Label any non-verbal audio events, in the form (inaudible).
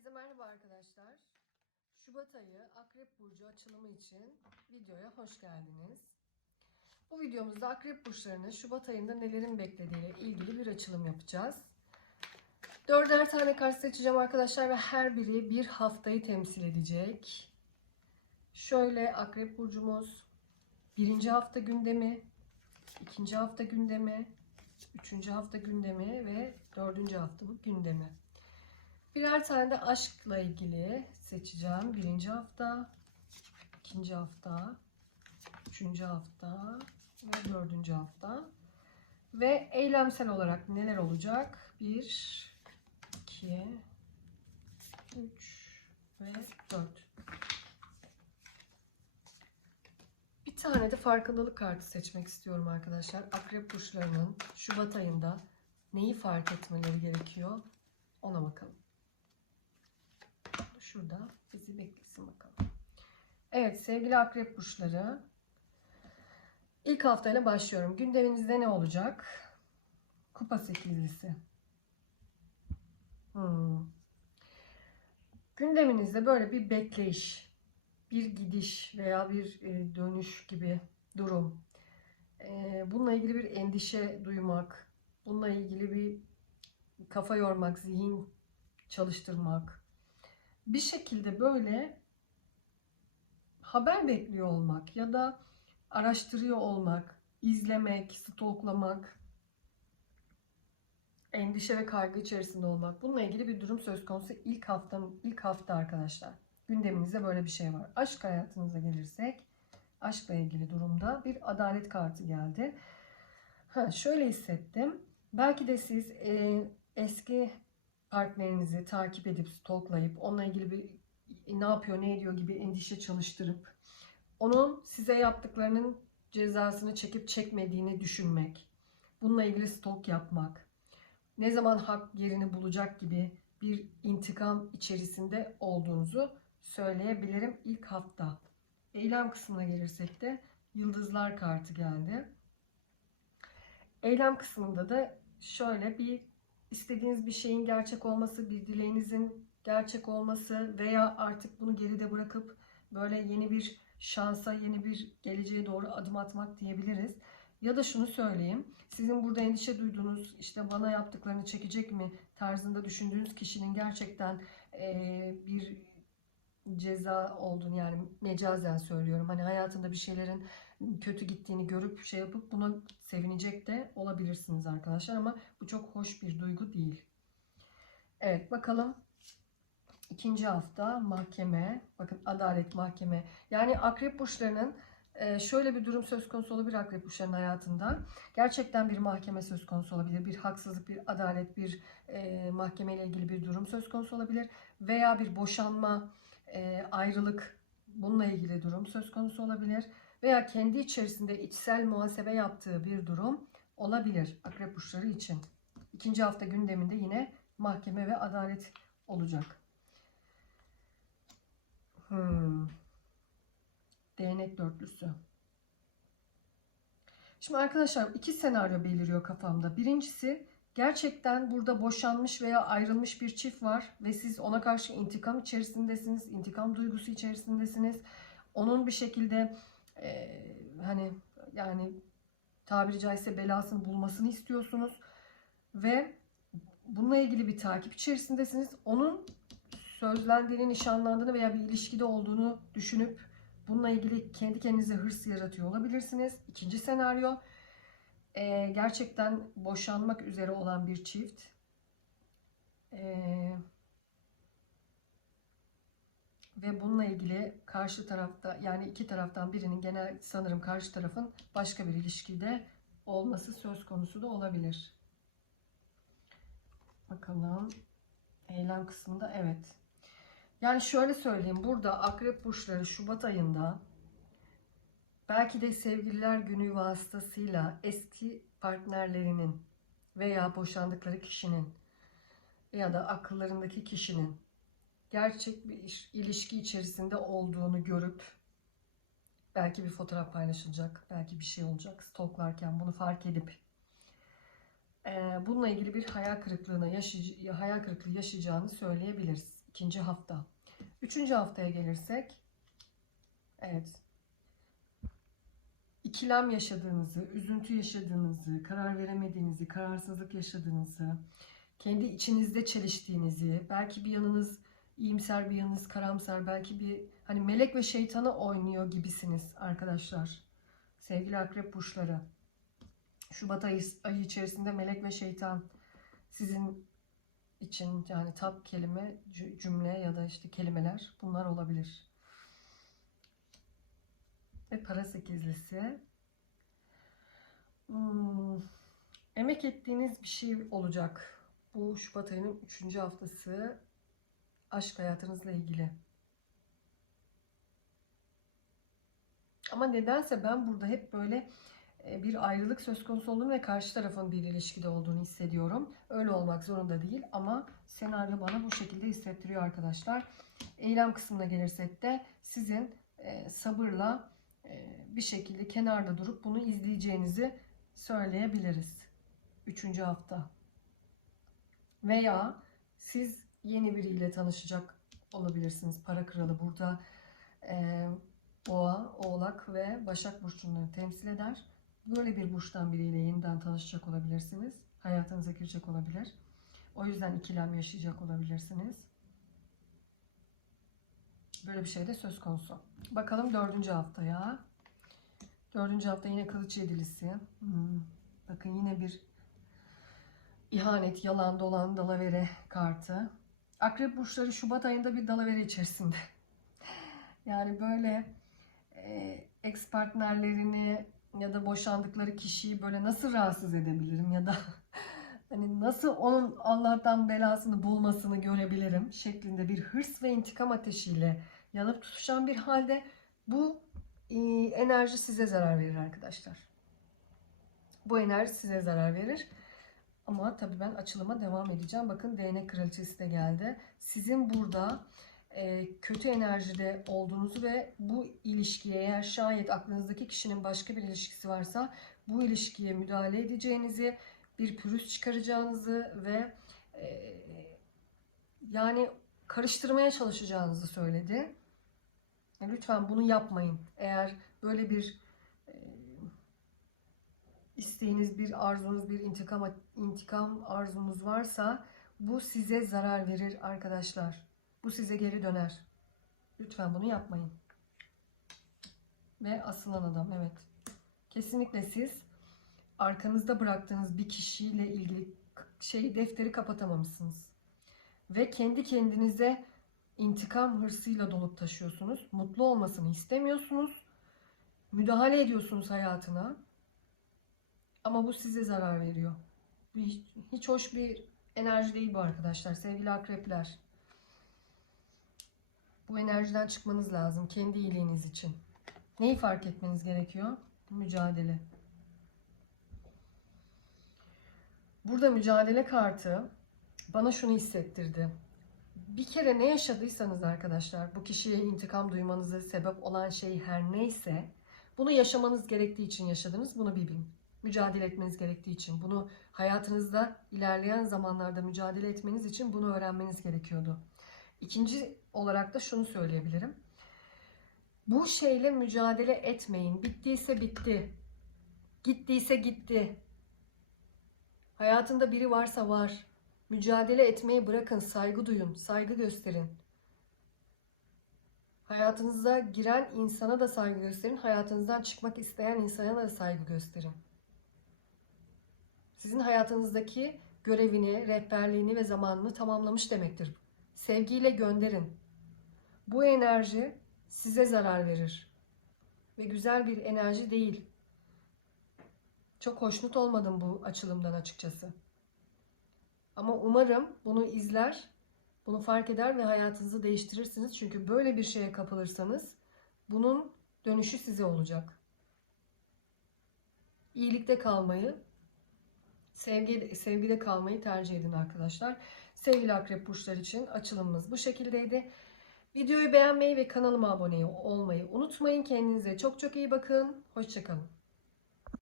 Herkese merhaba arkadaşlar. Şubat ayı Akrep Burcu açılımı için videoya hoş geldiniz. Bu videomuzda Akrep Burçlarının Şubat ayında nelerin beklediğiyle ilgili bir açılım yapacağız. Dörder tane kart seçeceğim arkadaşlar ve her biri bir haftayı temsil edecek. Şöyle Akrep Burcumuz birinci hafta gündemi, ikinci hafta gündemi, üçüncü hafta gündemi ve dördüncü hafta gündemi. Birer tane de aşkla ilgili seçeceğim. Birinci hafta, ikinci hafta, üçüncü hafta ve dördüncü hafta. Ve eylemsel olarak neler olacak? Bir, iki, üç ve dört. Bir tane de farkındalık kartı seçmek istiyorum arkadaşlar. Akrep burçlarının Şubat ayında neyi fark etmeleri gerekiyor? Ona bakalım. Şurada bizi beklesin bakalım. Evet sevgili akrep burçları. İlk haftayla başlıyorum. Gündeminizde ne olacak? Kupa sekizlisi. Hmm. Gündeminizde böyle bir bekleyiş, bir gidiş veya bir e, dönüş gibi durum. E, bununla ilgili bir endişe duymak, bununla ilgili bir kafa yormak, zihin çalıştırmak, bir şekilde böyle haber bekliyor olmak ya da araştırıyor olmak, izlemek, stalklamak, endişe ve kaygı içerisinde olmak. Bununla ilgili bir durum söz konusu ilk hafta ilk hafta arkadaşlar. Gündeminizde böyle bir şey var. Aşk hayatınıza gelirsek, aşkla ilgili durumda bir adalet kartı geldi. Ha, şöyle hissettim. Belki de siz e, eski partnerinizi takip edip stalklayıp onunla ilgili bir ne yapıyor ne ediyor gibi endişe çalıştırıp onun size yaptıklarının cezasını çekip çekmediğini düşünmek. Bununla ilgili stalk yapmak. Ne zaman hak yerini bulacak gibi bir intikam içerisinde olduğunuzu söyleyebilirim ilk hafta. Eylem kısmına gelirsek de yıldızlar kartı geldi. Eylem kısmında da şöyle bir istediğiniz bir şeyin gerçek olması, bir dileğinizin gerçek olması veya artık bunu geride bırakıp böyle yeni bir şansa, yeni bir geleceğe doğru adım atmak diyebiliriz. Ya da şunu söyleyeyim. Sizin burada endişe duyduğunuz, işte bana yaptıklarını çekecek mi tarzında düşündüğünüz kişinin gerçekten eee, bir ceza olduğunu yani mecazen söylüyorum. Hani hayatında bir şeylerin kötü gittiğini görüp şey yapıp buna sevinecek de olabilirsiniz arkadaşlar ama bu çok hoş bir duygu değil. Evet bakalım ikinci hafta mahkeme bakın adalet mahkeme yani akrep burçlarının e, şöyle bir durum söz konusu olabilir akrep burçlarının hayatında. Gerçekten bir mahkeme söz konusu olabilir. Bir haksızlık, bir adalet, bir e, mahkeme ile ilgili bir durum söz konusu olabilir. Veya bir boşanma, e, ayrılık bununla ilgili durum söz konusu olabilir. Veya kendi içerisinde içsel muhasebe yaptığı bir durum olabilir akrep burçları için. İkinci hafta gündeminde yine mahkeme ve adalet olacak. Hmm. Değnek dörtlüsü. Şimdi arkadaşlar iki senaryo beliriyor kafamda. Birincisi gerçekten burada boşanmış veya ayrılmış bir çift var ve siz ona karşı intikam içerisindesiniz, intikam duygusu içerisindesiniz. Onun bir şekilde e, hani yani tabiri caizse belasını bulmasını istiyorsunuz ve bununla ilgili bir takip içerisindesiniz. Onun sözlendiğini, nişanlandığını veya bir ilişkide olduğunu düşünüp bununla ilgili kendi kendinize hırs yaratıyor olabilirsiniz. İkinci senaryo e, gerçekten boşanmak üzere olan bir çift. E, ve bununla ilgili karşı tarafta yani iki taraftan birinin genel sanırım karşı tarafın başka bir ilişkide olması söz konusu da olabilir. Bakalım. Eylem kısmında evet. Yani şöyle söyleyeyim. Burada akrep burçları Şubat ayında belki de sevgililer günü vasıtasıyla eski partnerlerinin veya boşandıkları kişinin ya da akıllarındaki kişinin gerçek bir iş- ilişki içerisinde olduğunu görüp belki bir fotoğraf paylaşılacak, belki bir şey olacak stalklarken bunu fark edip e, bununla ilgili bir hayal kırıklığına yaşay hayal kırıklığı yaşayacağını söyleyebiliriz. ikinci hafta. Üçüncü haftaya gelirsek, evet, ikilem yaşadığınızı, üzüntü yaşadığınızı, karar veremediğinizi, kararsızlık yaşadığınızı, kendi içinizde çeliştiğinizi, belki bir yanınız iyimser bir yanınız karamsar, belki bir hani melek ve şeytanı oynuyor gibisiniz arkadaşlar. Sevgili akrep burçları. Şubat ayı, ayı içerisinde melek ve şeytan sizin için yani tap kelime, cü- cümle ya da işte kelimeler bunlar olabilir. Ve para sekizlisi. Hmm, emek ettiğiniz bir şey olacak. Bu Şubat ayının 3. haftası aşk hayatınızla ilgili. Ama nedense ben burada hep böyle e, bir ayrılık söz konusu olduğunu ve karşı tarafın bir ilişkide olduğunu hissediyorum. Öyle olmak zorunda değil ama senaryo bana bu şekilde hissettiriyor arkadaşlar. Eylem kısmına gelirsek de sizin e, sabırla e, bir şekilde kenarda durup bunu izleyeceğinizi söyleyebiliriz. Üçüncü hafta. Veya siz yeni biriyle tanışacak olabilirsiniz. Para kralı burada e, boğa, oğlak ve başak burçlarını temsil eder. Böyle bir burçtan biriyle yeniden tanışacak olabilirsiniz. Hayatınıza girecek olabilir. O yüzden ikilem yaşayacak olabilirsiniz. Böyle bir şey de söz konusu. Bakalım dördüncü haftaya. Dördüncü hafta yine kılıç yedilisi. Hmm. Bakın yine bir ihanet, yalan, dolan, dalavere kartı. Akrep burçları Şubat ayında bir dalavere içerisinde. Yani böyle e, ex partnerlerini ya da boşandıkları kişiyi böyle nasıl rahatsız edebilirim ya da (laughs) hani nasıl onun Allah'tan belasını bulmasını görebilirim şeklinde bir hırs ve intikam ateşiyle yanıp tutuşan bir halde bu e, enerji size zarar verir arkadaşlar. Bu enerji size zarar verir. Ama tabii ben açılıma devam edeceğim. Bakın değnek kraliçesi de geldi. Sizin burada e, kötü enerjide olduğunuzu ve bu ilişkiye eğer şayet aklınızdaki kişinin başka bir ilişkisi varsa bu ilişkiye müdahale edeceğinizi, bir pürüz çıkaracağınızı ve e, yani karıştırmaya çalışacağınızı söyledi. E, lütfen bunu yapmayın. Eğer böyle bir isteğiniz, bir arzunuz, bir intikam intikam arzunuz varsa bu size zarar verir arkadaşlar. Bu size geri döner. Lütfen bunu yapmayın. Ve asılan adam evet. Kesinlikle siz arkanızda bıraktığınız bir kişiyle ilgili şeyi defteri kapatamamışsınız. Ve kendi kendinize intikam hırsıyla dolup taşıyorsunuz. Mutlu olmasını istemiyorsunuz. Müdahale ediyorsunuz hayatına. Ama bu size zarar veriyor. Hiç, hoş bir enerji değil bu arkadaşlar. Sevgili akrepler. Bu enerjiden çıkmanız lazım kendi iyiliğiniz için. Neyi fark etmeniz gerekiyor? Mücadele. Burada mücadele kartı bana şunu hissettirdi. Bir kere ne yaşadıysanız arkadaşlar, bu kişiye intikam duymanıza sebep olan şey her neyse, bunu yaşamanız gerektiği için yaşadınız, bunu bilin. Mücadele etmeniz gerektiği için, bunu hayatınızda ilerleyen zamanlarda mücadele etmeniz için bunu öğrenmeniz gerekiyordu. İkinci olarak da şunu söyleyebilirim. Bu şeyle mücadele etmeyin. Bittiyse bitti. Gittiyse gitti. Hayatında biri varsa var. Mücadele etmeyi bırakın, saygı duyun, saygı gösterin. Hayatınıza giren insana da saygı gösterin, hayatınızdan çıkmak isteyen insana da saygı gösterin. Sizin hayatınızdaki görevini, rehberliğini ve zamanını tamamlamış demektir. Sevgiyle gönderin. Bu enerji size zarar verir. Ve güzel bir enerji değil. Çok hoşnut olmadım bu açılımdan açıkçası. Ama umarım bunu izler, bunu fark eder ve hayatınızı değiştirirsiniz. Çünkü böyle bir şeye kapılırsanız bunun dönüşü size olacak. İyilikte kalmayı, sevgi, sevgide kalmayı tercih edin arkadaşlar. Sevgili akrep burçlar için açılımımız bu şekildeydi. Videoyu beğenmeyi ve kanalıma abone olmayı unutmayın. Kendinize çok çok iyi bakın. Hoşçakalın.